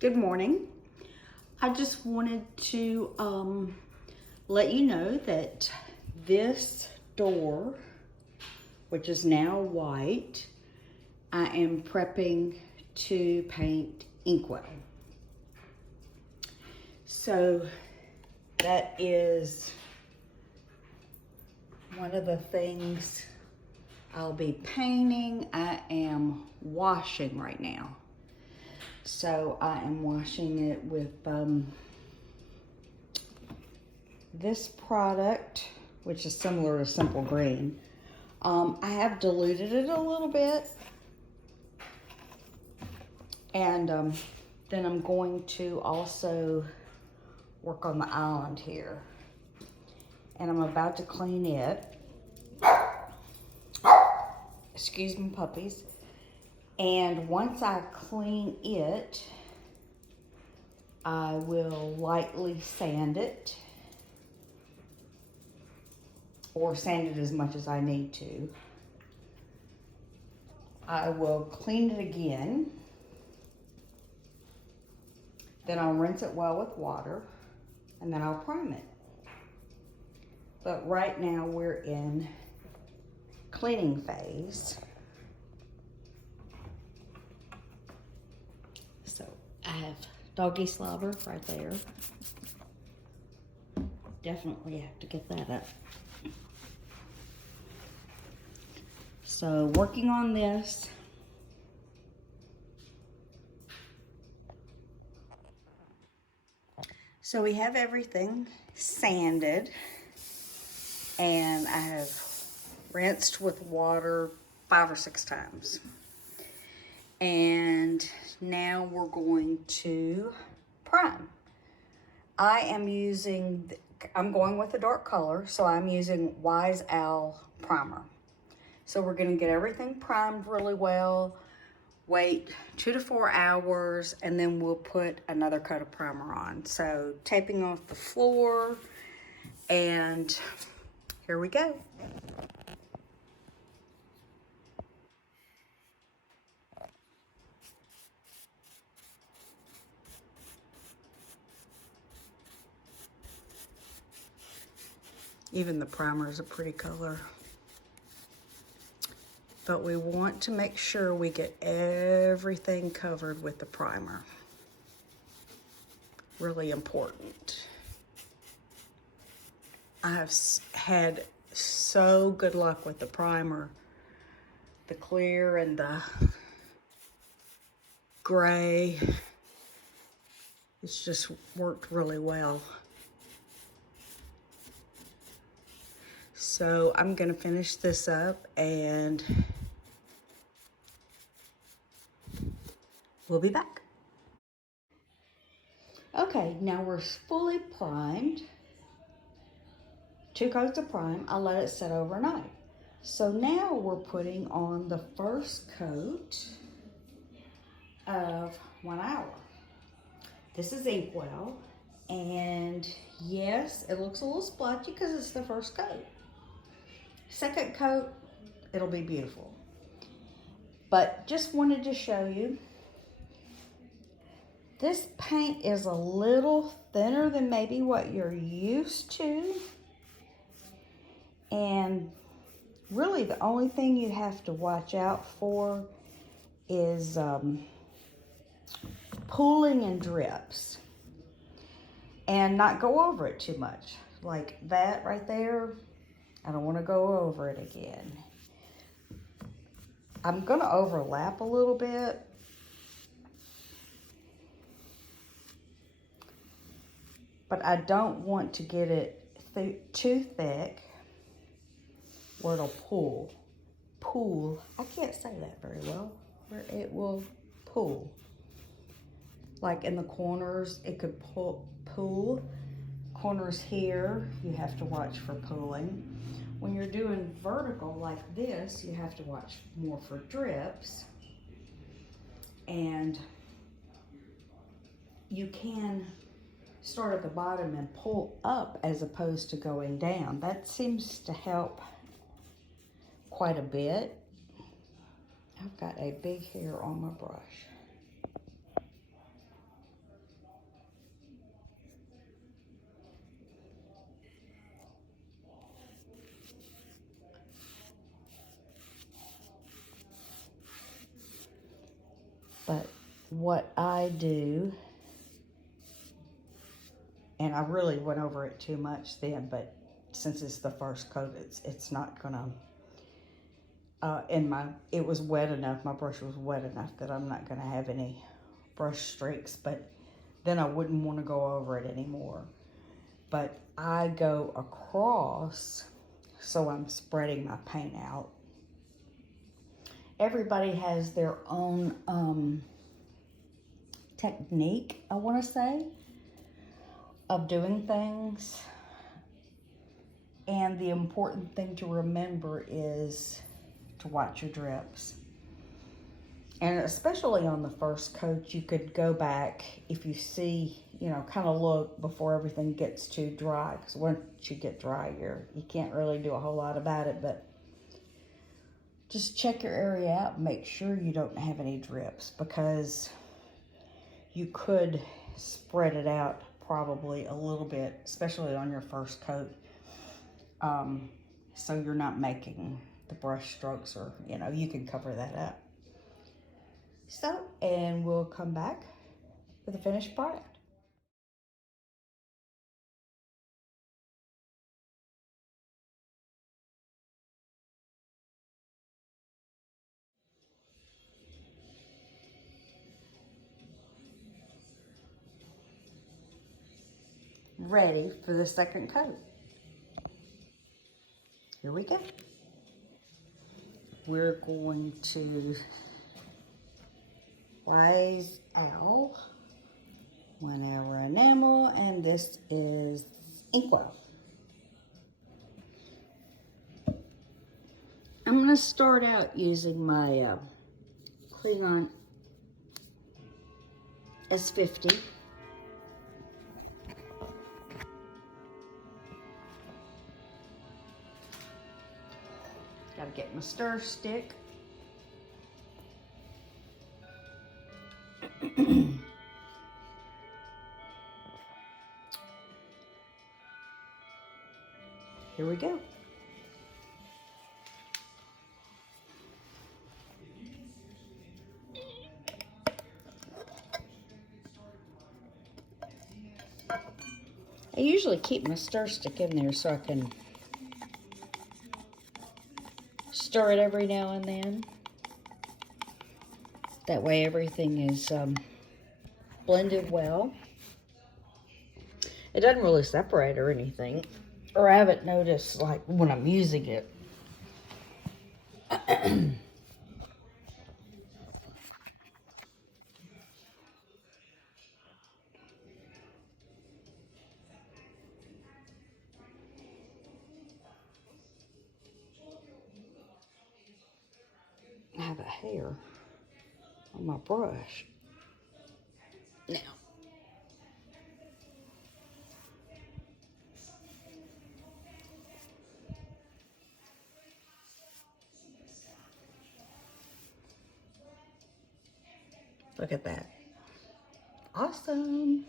Good morning. I just wanted to let you know that this door, which is now white, I am prepping to paint Inkwell. So that is one of the things I'll be painting. I am washing right now. So I am washing it with this product, which is similar to Simple Green. I have diluted it a little bit. And then I'm going to also work on the island here. And I'm about to clean it. Excuse me, puppies. And once I clean it, I will lightly sand it, or sand it as much as I need to. I will clean it again. Then I'll rinse it well with water, and then I'll prime it. But right now we're in cleaning phase. So I have doggy slobber right there. Definitely have to get that up. So working on this. So we have everything sanded, and I have rinsed with water 5 or 6 times. And now we're going to prime. I'm going with a dark color, so I'm using Wise Owl primer. So we're gonna get everything primed really well, wait 2 to 4 hours, and then we'll put another coat of primer on. So taping off the floor, and here we go. Even the primer is a pretty color. But we want to make sure we get everything covered with the primer. Really important. I have had so good luck with the primer. The clear and the gray. It's just worked really well. So I'm gonna finish this up and we'll be back. Okay, now we're fully primed. 2 coats of prime. I'll let it set overnight. So now we're putting on the first coat of 1 hour. This is Inkwell, and yes, it looks a little splotchy because it's the first coat. Second coat, it'll be beautiful. But just wanted to show you, this paint is a little thinner than maybe what you're used to. And really the only thing you have to watch out for is pooling and drips. And not go over it too much. Like that right there, I don't want to go over it again. I'm going to overlap a little bit. But I don't want to get it too thick where it'll pool. I can't say that very well. Where it will pool. Like in the corners, it could pool. Corners here, you have to watch for pooling. When you're doing vertical like this, you have to watch more for drips. And you can start at the bottom and pull up as opposed to going down. That seems to help quite a bit. I've got a big hair on my brush. But what I do, and I really went over it too much then, but since it's the first coat, it's not gonna, it was wet enough, my brush was wet enough that I'm not gonna have any brush streaks, but then I wouldn't want to go over it anymore. But I go across, so I'm spreading my paint out. Everybody has their own technique, I want to say, of doing things. And the important thing to remember is to watch your drips. And especially on the first coat, you could go back if you see, you know, kind of look before everything gets too dry. Because once you get dry, you can't really do a whole lot about it. But just check your area out and make sure you don't have any drips, because you could spread it out probably a little bit, especially on your first coat. So you're not making the brush strokes, or, you know, you can cover that up. So, and we'll come back with the finished product. Ready for the second coat. Here we go. We're going to Rise Owl, Hour Enamel, and this is Inkwell. I'm going to start out using my Clean On S50. Got to get my stir stick. Here we go. I usually keep my stir stick in there so I can stir it every now and then. That way everything is blended well. It doesn't really separate or anything, or I haven't noticed like when I'm using it. I have a hair on my brush. Now, look at that. Awesome.